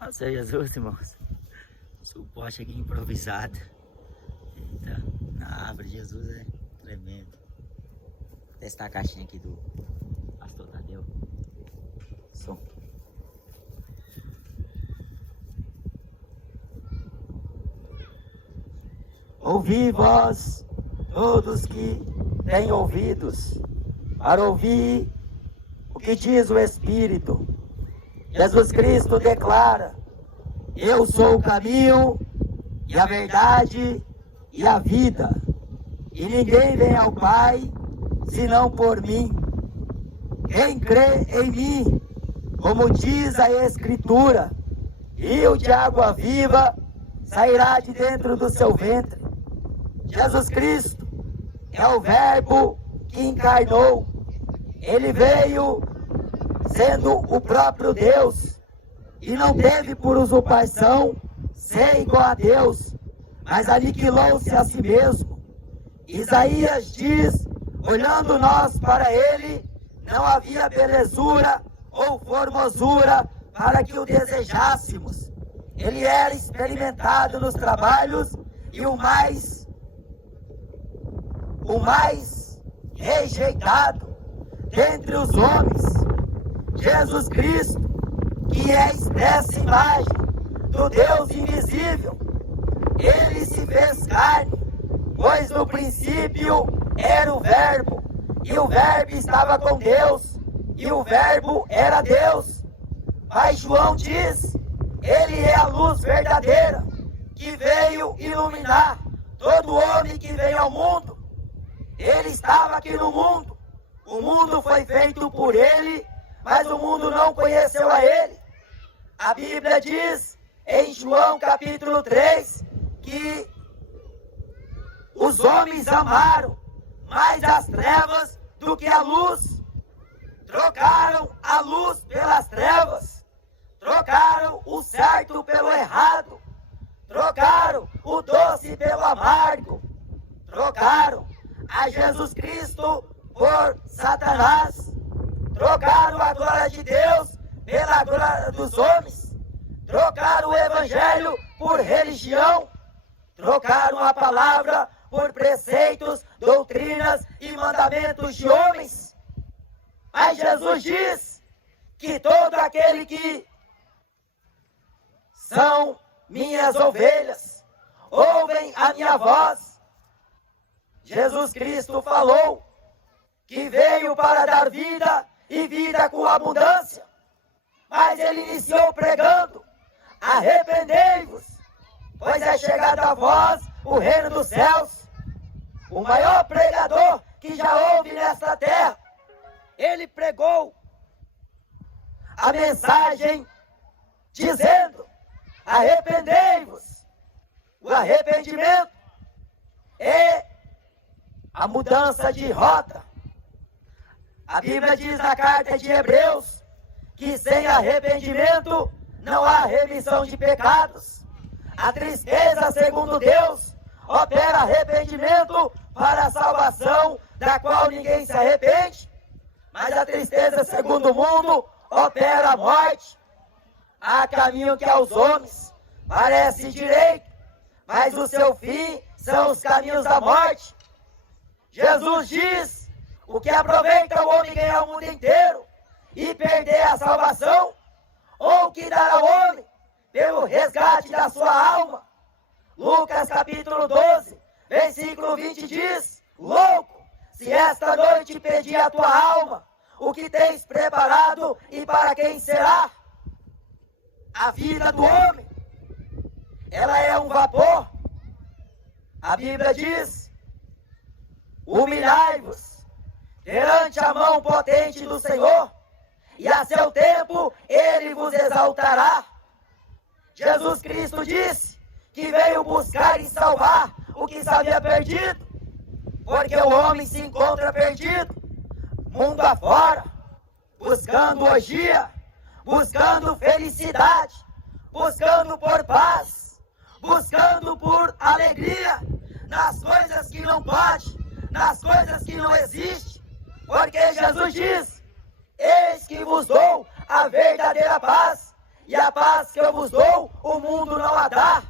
Ó, Senhor Jesus, irmãos. Suporte aqui improvisado. Eita, na árvore, Jesus é tremendo. Vou testar a caixinha aqui do pastor Tadeu. Som. Ouvi vós, todos que têm ouvidos, para ouvir o que diz o Espírito. Jesus Cristo declara: eu sou o caminho e a verdade e a vida, e ninguém vem ao Pai senão por mim. Quem crê em mim, como diz a Escritura, rio de água viva sairá de dentro do seu ventre. Jesus Cristo é o Verbo que encarnou. Ele veio sendo o próprio Deus e não teve por usurpação ser igual a Deus, mas aniquilou-se a si mesmo. Isaías diz: olhando nós para ele, não havia belezura ou formosura para que o desejássemos. Ele era experimentado nos trabalhos e o mais rejeitado dentre os homens. Jesus Cristo, que é a expressa imagem do Deus invisível, ele se fez carne, pois no princípio era o Verbo, e o Verbo estava com Deus, e o Verbo era Deus. Mas João diz: ele é a luz verdadeira, que veio iluminar todo homem que veio ao mundo. Ele estava aqui no mundo, o mundo foi feito por ele, mas o mundo não conheceu a ele. A Bíblia diz em João capítulo 3 que os homens amaram mais as trevas do que a luz. Trocaram a luz pelas trevas, trocaram o certo pelo errado, trocaram o doce pelo amargo, trocaram a Jesus Cristo por Satanás, trocaram a glória de Deus pela glória dos homens, trocaram o Evangelho por religião, trocaram a palavra por preceitos, doutrinas e mandamentos de homens. Mas Jesus diz que todo aquele que são minhas ovelhas, ouvem a minha voz. Jesus Cristo falou que veio para dar vida e vida com abundância. Mas ele iniciou pregando: arrependei-vos, pois é chegado a vós o reino dos céus. O maior pregador que já houve nesta terra, ele pregou a mensagem dizendo: arrependei-vos. O arrependimento é a mudança de rota. A Bíblia diz na carta de Hebreus que sem arrependimento não há remissão de pecados. A tristeza, segundo Deus, opera arrependimento para a salvação, da qual ninguém se arrepende. Mas a tristeza, segundo o mundo, opera a morte. Há caminho que aos homens parece direito, mas o seu fim são os caminhos da morte. Jesus diz: o que aproveita o homem ganhar o mundo inteiro e perder a salvação, ou o que dará ao homem pelo resgate da sua alma. Lucas capítulo 12, versículo 20 diz: louco, se esta noite pedir a tua alma, o que tens preparado e para quem será? A vida do homem, ela é um vapor. A Bíblia diz: humilhai-vos perante a mão potente do Senhor, e a seu tempo ele vos exaltará. Jesus Cristo disse que veio buscar e salvar o que se havia perdido, porque o homem se encontra perdido, mundo afora, buscando orgia, buscando felicidade, buscando por paz, buscando por alegria, nas coisas que não pode, nas coisas que não existem, porque Jesus diz: eis que vos dou a verdadeira paz, e a paz que eu vos dou, o mundo não a dá.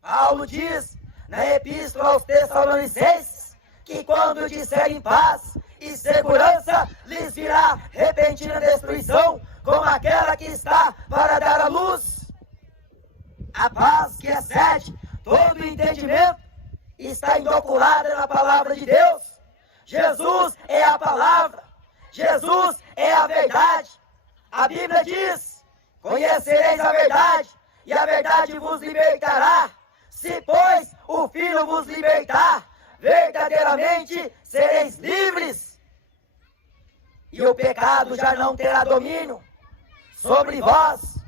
Paulo diz na Epístola aos Tessalonicenses que quando disserem paz e segurança, lhes virá repentina destruição, como aquela que está para dar à luz. A paz que excede todo o entendimento está inoculada na palavra de Deus. Jesus é a palavra, Jesus é a verdade. A Bíblia diz: conhecereis a verdade, e a verdade vos libertará. Se, pois, o Filho vos libertar, verdadeiramente sereis livres. E o pecado já não terá domínio sobre vós,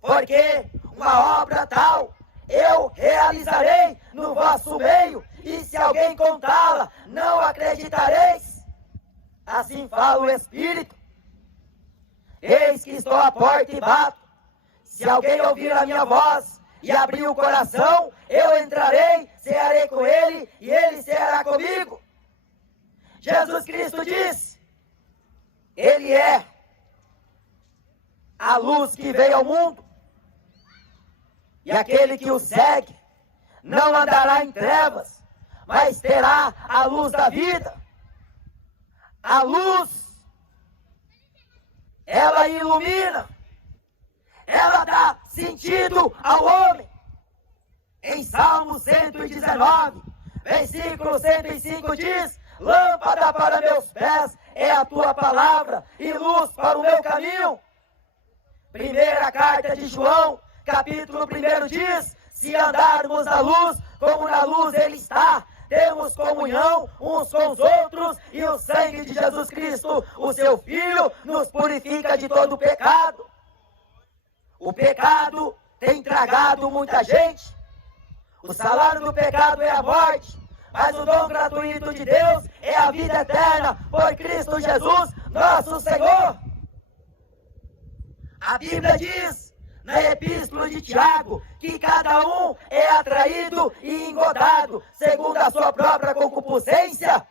porque uma obra tal eu realizarei no vosso meio, e se alguém contá-la, não acreditareis. Assim fala o Espírito. Eis que estou à porta e bato. Se alguém ouvir a minha voz e abrir o coração, eu entrarei, cearei com ele, e ele ceará comigo. Jesus Cristo diz: Ele é a luz que veio ao mundo, e aquele que o segue não andará em trevas, mas terá a luz da vida. A luz, ela ilumina, ela dá sentido ao homem. Em Salmo 119, versículo 105 diz: lâmpada para meus pés é a tua palavra, e luz para o meu caminho. Primeira carta de João, capítulo 1 diz: se andarmos na luz, como na luz ele está, temos comunhão uns com os outros, e o sangue de Jesus Cristo, o seu Filho, nos purifica de todo o pecado. O pecado tem tragado muita gente. O salário do pecado é a morte, mas o dom gratuito de Deus é a vida eterna por Cristo Jesus, nosso Senhor. A Bíblia diz na Epístola de Tiago que cada um é atraído e engodado segundo a sua própria concupiscência.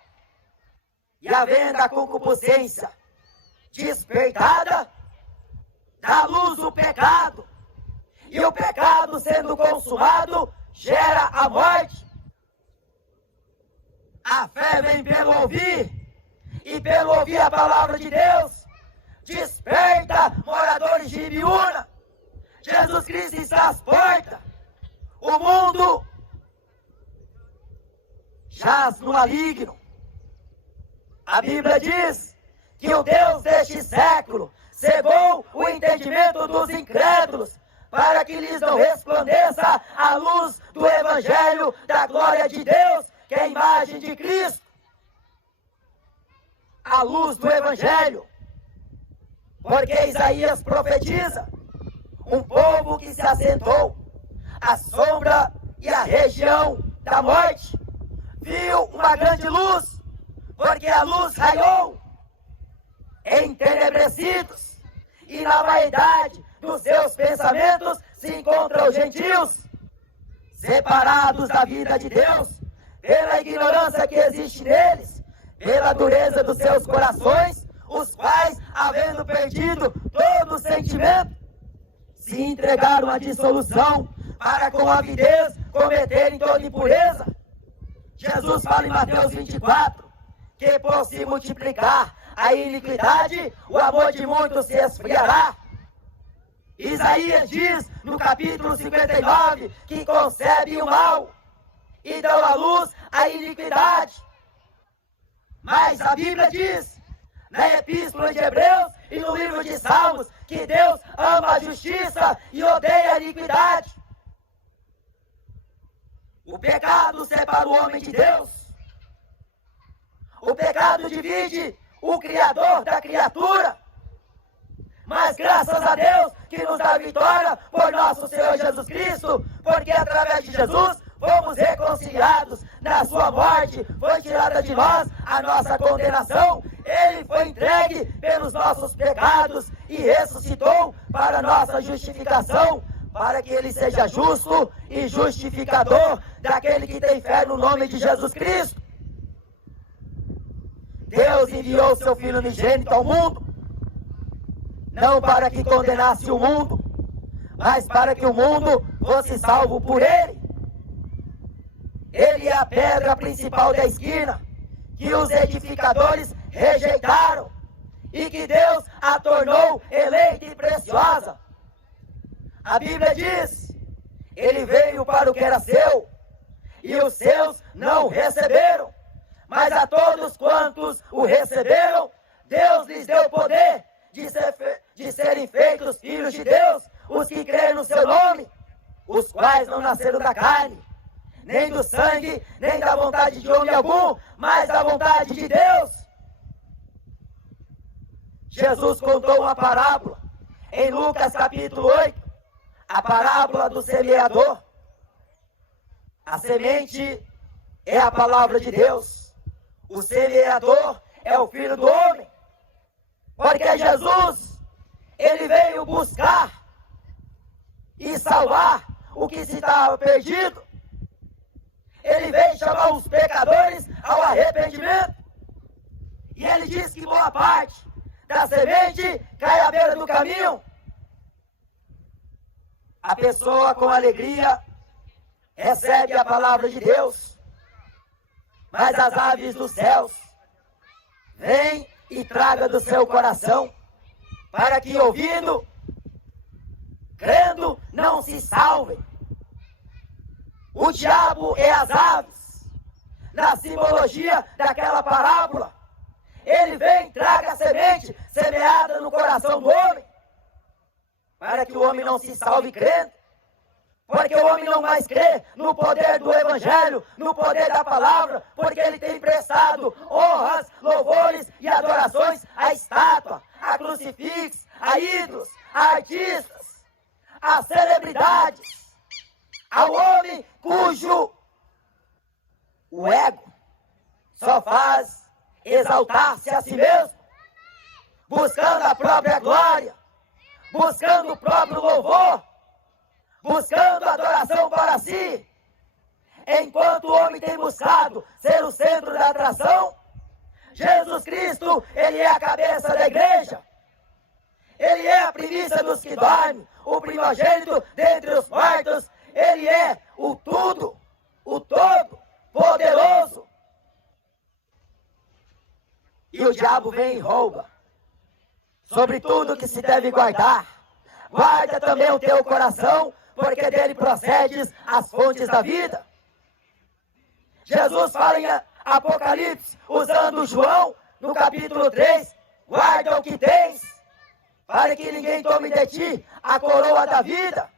E havendo a concupiscência despertada, dá luz o pecado, e o pecado sendo consumado gera a morte. A fé vem pelo ouvir, e pelo ouvir a palavra de Deus. Desperta, moradores de Ibiúna. Jesus Cristo está às portas. O mundo jaz no maligno. A Bíblia diz que o Deus deste século cegou o entendimento dos incrédulos, para que lhes não resplandeça a luz do Evangelho da glória de Deus, que é a imagem de Cristo. A luz do Evangelho. Porque Isaías profetiza: um povo que se assentou à sombra e à região da morte viu uma grande luz, porque a luz raiou. Entenebrecidos, e na vaidade dos seus pensamentos se encontram os gentios, separados da vida de Deus, pela ignorância que existe neles, pela dureza dos seus corações, os quais, havendo perdido todo o sentimento, se entregaram à dissolução, para com avidez cometerem toda impureza. Jesus fala em Mateus 24, que por se multiplicar a iniquidade, o amor de muitos se esfriará. Isaías diz no capítulo 59 que concebem o mal e dão à luz a iniquidade. Mas a Bíblia diz na Epístola de Hebreus e no livro de Salmos que Deus ama a justiça e odeia a iniquidade. O pecado separa o homem de Deus. O pecado divide o Criador da criatura. Mas graças a Deus que nos dá vitória por nosso Senhor Jesus Cristo, porque através de Jesus fomos reconciliados na sua morte, foi tirada de nós a nossa condenação, ele foi entregue pelos nossos pecados e ressuscitou para nossa justificação, para que ele seja justo e justificador daquele que tem fé no nome de Jesus Cristo. Deus enviou seu Filho unigênito ao mundo, não para que condenasse o mundo, mas para que o mundo fosse salvo por ele. Ele é a pedra principal da esquina, que os edificadores rejeitaram, e que Deus a tornou eleita e preciosa. A Bíblia diz: ele veio para o que era seu, e os seus não o receberam. Mas a todos quantos o receberam, Deus lhes deu poder de serem feitos filhos de Deus, os que creem no seu nome, os quais não nasceram da carne, nem do sangue, nem da vontade de homem algum, mas da vontade de Deus. Jesus contou uma parábola em Lucas capítulo 8, a parábola do semeador. A semente é a palavra de Deus. O semeador é o Filho do Homem. Porque Jesus, ele veio buscar e salvar o que se estava perdido. Ele veio chamar os pecadores ao arrependimento. E ele diz que boa parte da semente cai à beira do caminho. A pessoa com alegria recebe a palavra de Deus, mas as aves dos céus vêm e traga do seu coração, para que ouvindo, crendo, não se salvem. O diabo é as aves. Na simbologia daquela parábola, ele vem e traga a semente semeada no coração do homem, para que o homem não se salve crendo. Porque o homem não mais crê no poder do Evangelho, no poder da palavra, porque ele tem prestado honras, louvores e adorações à estátua, a crucifixo, a ídolos, a artistas, a celebridades, ao homem cujo o ego só faz exaltar-se a si mesmo, buscando a própria glória, buscando o próprio louvor, buscando adoração para si. Enquanto o homem tem buscado ser o centro da atração, Jesus Cristo, ele é a cabeça da igreja. Ele é a primícia dos que dormem, o primogênito dentre os mortos. Ele é o tudo, o todo, poderoso. E o diabo vem e rouba sobre tudo que se deve guardar. Guarda também o teu coração, porque dele procedes as fontes da vida. Jesus fala em Apocalipse, usando João, no capítulo 3, guarda o que tens, para que ninguém tome de ti a coroa da vida.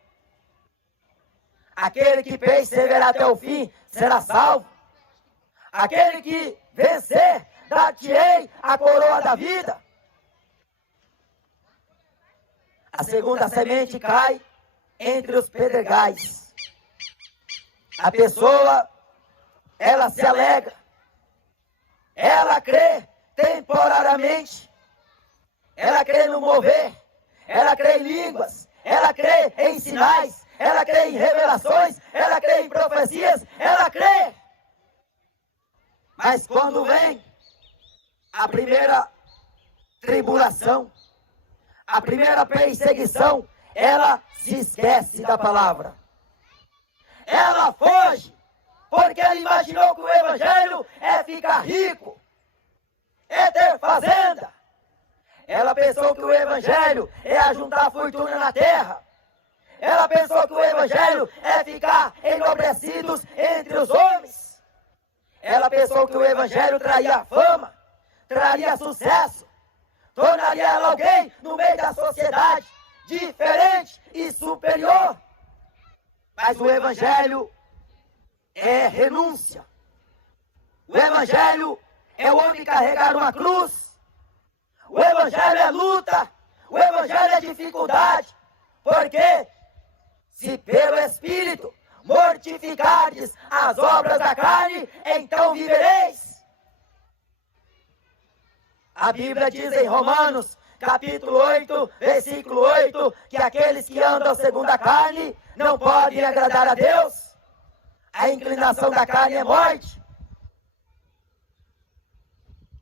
Aquele que perseverar até o fim será salvo. Aquele que vencer, dar-te-ei a coroa da vida. A segunda semente cai entre os pedregais. A pessoa, ela se alegra. Ela crê temporariamente. Ela crê no mover. Ela crê em línguas. Ela crê em sinais. Ela crê em revelações. Ela crê em profecias. Ela crê. Mas quando vem a primeira tribulação, a primeira perseguição, ela se esquece da palavra. Ela foge, porque ela imaginou que o Evangelho é ficar rico, é ter fazenda. Ela pensou que o Evangelho é ajuntar fortuna na terra. Ela pensou que o Evangelho é ficar enobrecidos entre os homens. Ela pensou que o Evangelho traria fama, traria sucesso, tornaria ela alguém no meio da sociedade, diferente e superior. Mas o Evangelho é renúncia. O Evangelho é o homem carregar uma cruz. O Evangelho é luta. O Evangelho é dificuldade. Porque se pelo Espírito mortificardes as obras da carne, então vivereis. A Bíblia diz em Romanos, capítulo 8, versículo 8, que aqueles que andam segundo a carne não podem agradar a Deus. A inclinação da carne é morte.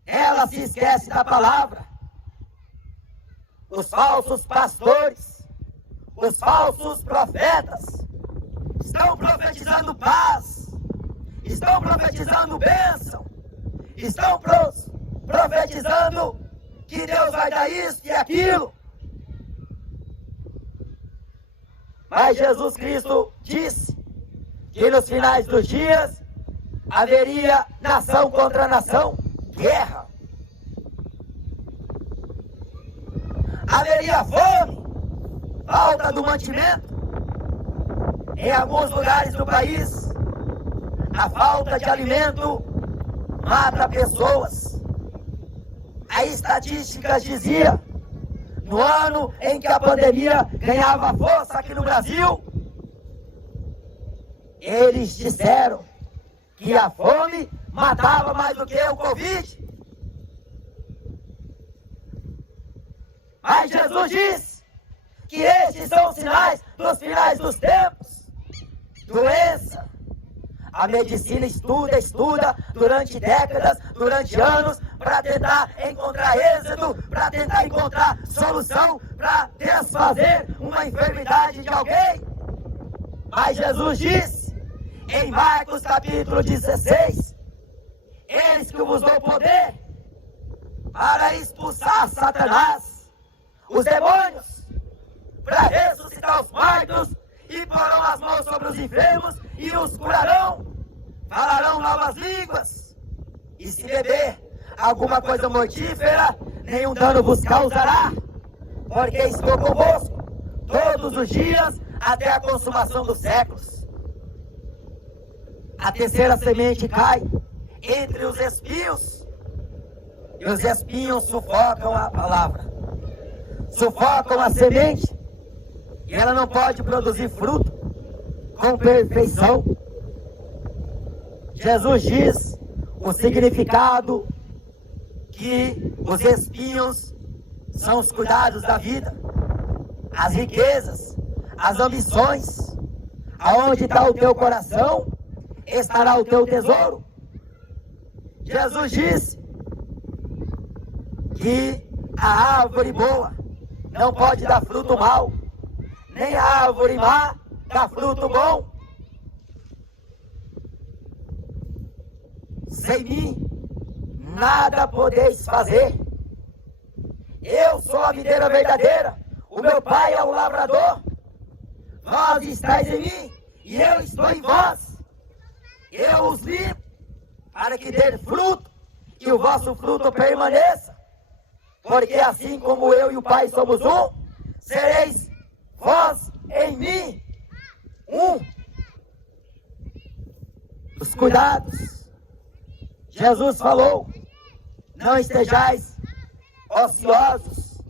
Ela se esquece da palavra. Os falsos pastores, os falsos profetas estão profetizando paz, estão profetizando bênção, estão profetizando que Deus vai dar isso e aquilo. Mas Jesus Cristo disse que nos finais dos dias haveria nação contra nação, guerra. Haveria fome, falta do mantimento. Em alguns lugares do país, a falta de alimento mata pessoas. As estatísticas diziam, no ano em que a pandemia ganhava força aqui no Brasil, eles disseram que a fome matava mais do que o Covid. Mas Jesus disse que estes são os sinais dos finais dos tempos. Doença. A medicina estuda durante décadas, durante anos, para tentar encontrar êxito, para tentar encontrar solução, para desfazer uma enfermidade de alguém. Mas Jesus disse, em Marcos capítulo 16, eis que vos dou poder para expulsar Satanás, os demônios, para ressuscitar os mortos, e porão as mãos sobre os enfermos e os curarão, falarão novas línguas, e se beber alguma coisa mortífera, nenhum dano vos causará, porque estou convosco todos os dias até a consumação dos séculos. A terceira semente cai entre os espinhos, e os espinhos sufocam a palavra, sufocam a semente, e ela não pode produzir fruto com perfeição. Jesus diz o significado que os espinhos são os cuidados da vida, as riquezas, as ambições. Aonde está o teu coração, estará o teu tesouro. Jesus disse que a árvore boa não pode dar fruto mau, nem a árvore má dá fruto bom. Sem mim nada podeis fazer. Eu sou a videira verdadeira, o meu pai é o lavrador. Vós estáis em mim e eu estou em vós. Eu os limpo para que dê fruto e o vosso fruto permaneça. Porque assim como eu e o Pai somos um, sereis vós em mim um. Os cuidados. Jesus falou, não estejais ociosos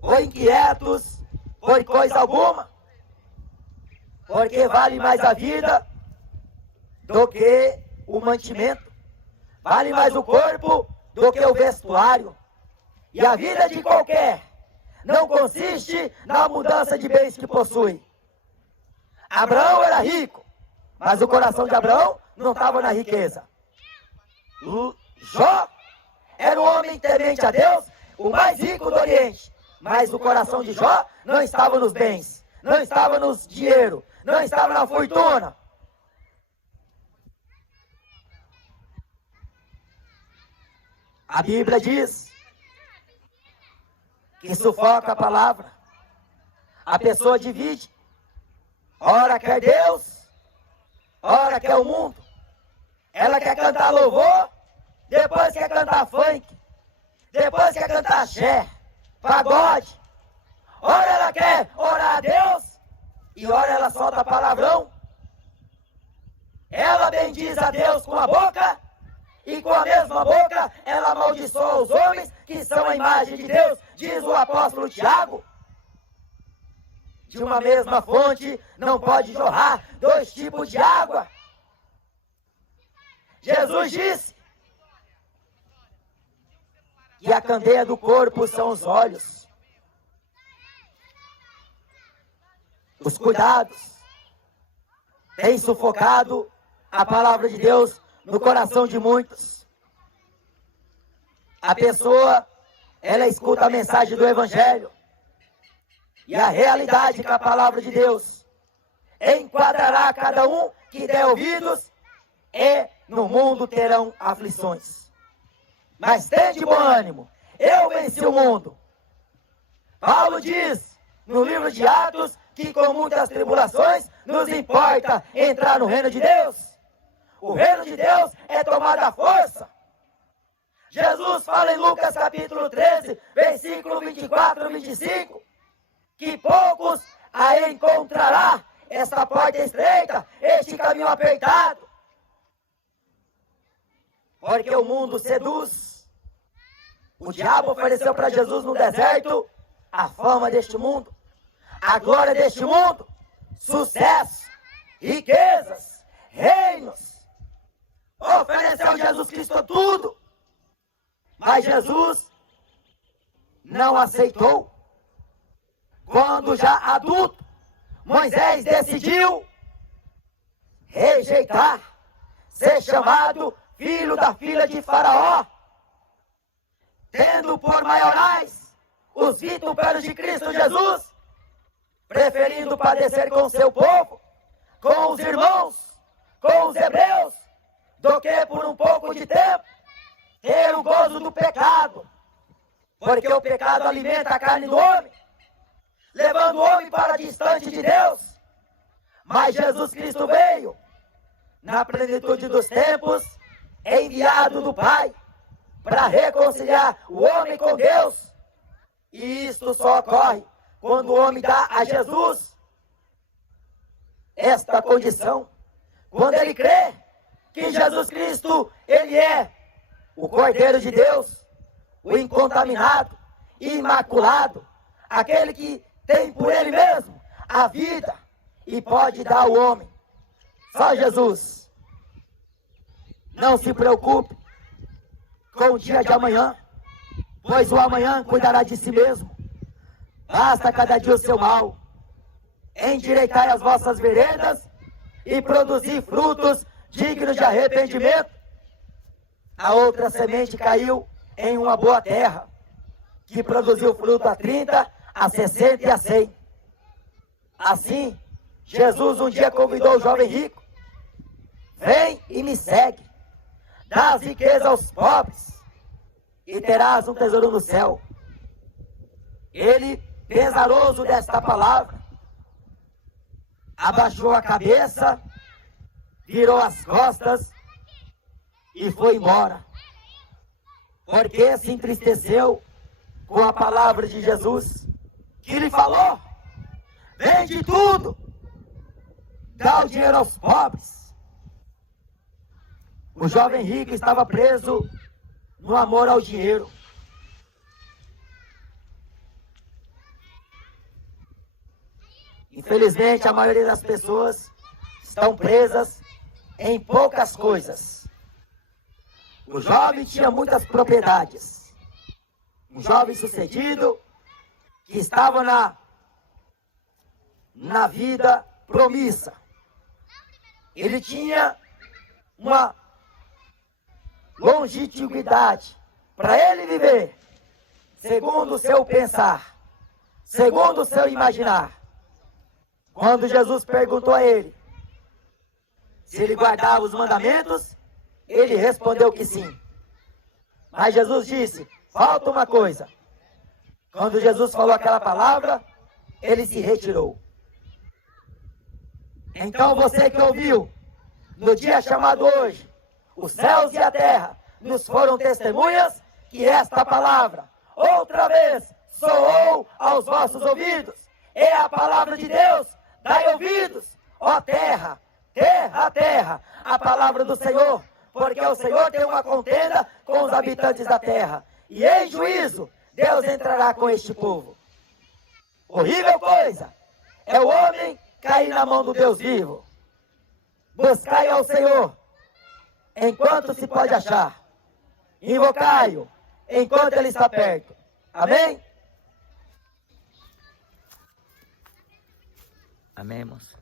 ou inquietos por coisa alguma, porque vale mais a vida do que o mantimento, vale mais o corpo do que o vestuário. E a vida de qualquer não consiste na mudança de bens que possui. Abraão era rico, mas o coração de Abraão não estava na riqueza. Jó era um homem temente a Deus, o mais rico do Oriente, mas o coração de Jó não estava nos bens, não estava no dinheiro, não estava na fortuna. A Bíblia diz que sufoca a palavra. A pessoa divide. Ora quer Deus, ora quer o mundo. Ela quer cantar louvor, depois quer cantar funk, depois quer cantar axé, pagode. Ora ela quer orar a Deus, e ora ela solta palavrão. Ela bendiz a Deus com a boca, e com a mesma boca ela amaldiçoa os homens que são a imagem de Deus, diz o apóstolo Tiago. De uma mesma fonte não pode jorrar dois tipos de água. Jesus disse que a candeia do corpo são os olhos. Os cuidados têm sufocado a palavra de Deus no coração de muitos. A pessoa, ela escuta a mensagem do Evangelho, E a realidade que a palavra de Deus enquadrará cada um que der ouvidos, e no mundo terão aflições. Mas tende bom ânimo, eu venci o mundo. Paulo diz no livro de Atos que com muitas tribulações nos importa entrar no reino de Deus. O reino de Deus é tomado à força. Jesus fala em Lucas capítulo 13, versículo 24 e 25, que poucos a encontrará esta porta estreita, este caminho apertado. Porque o mundo seduz. O diabo ofereceu para Jesus no deserto a fama deste mundo, a glória deste mundo, sucesso, riquezas, reinos. Ofereceu a Jesus Cristo tudo. Mas Jesus não aceitou. Quando já adulto, Moisés decidiu rejeitar, ser chamado filho da filha de Faraó, tendo por maiorais os vitupérios de Cristo Jesus, preferindo padecer com seu povo, com os irmãos, com os hebreus, do que por um pouco de tempo ter o gozo do pecado, porque o pecado alimenta a carne do homem, levando o homem para distante de Deus. Mas Jesus Cristo veio, na plenitude dos tempos, enviado do Pai, para reconciliar o homem com Deus. E isto só ocorre quando o homem dá a Jesus esta condição, quando ele crê que Jesus Cristo, ele é o Cordeiro de Deus, o incontaminado, imaculado, aquele que tem por ele mesmo a vida e pode dar ao homem. Só Jesus. Não se preocupe com o dia de amanhã, pois o amanhã cuidará de si mesmo. Basta cada dia o seu mal. Endireitai as vossas veredas e produzir frutos dignos de arrependimento. A outra semente caiu em uma boa terra, que produziu fruto a 30, a 60 e a 100. Assim, Jesus um dia convidou o jovem rico: vem e me segue, dá as riquezas aos pobres, e terás um tesouro no céu. Ele, pesaroso desta palavra, abaixou a cabeça, virou as costas e foi embora, porque se entristeceu com a palavra de Jesus, que lhe falou: vende tudo, dá o dinheiro aos pobres. O jovem rico estava preso no amor ao dinheiro. Infelizmente, a maioria das pessoas estão presas em poucas coisas. O jovem tinha muitas propriedades. Um jovem sucedido que estava na vida promissa. Ele tinha uma longevidade para ele viver segundo o seu pensar, segundo o seu imaginar. Quando Jesus perguntou a ele se ele guardava os mandamentos, ele respondeu que sim. Mas Jesus disse: falta uma coisa. Quando Jesus falou aquela palavra, ele se retirou. Então você que ouviu, no dia chamado hoje, os céus e a terra nos foram testemunhas que esta palavra, outra vez, soou aos vossos ouvidos. É a palavra de Deus. Dai ouvidos, ó terra, terra, terra, a palavra do Senhor, porque o Senhor tem uma contenda com os habitantes da terra, e em juízo Deus entrará com este povo. Horrível coisa é o homem cair na mão do Deus vivo. Buscai ao Senhor enquanto se pode achar, invocai-o enquanto ele está perto. Amém? Amém, moço.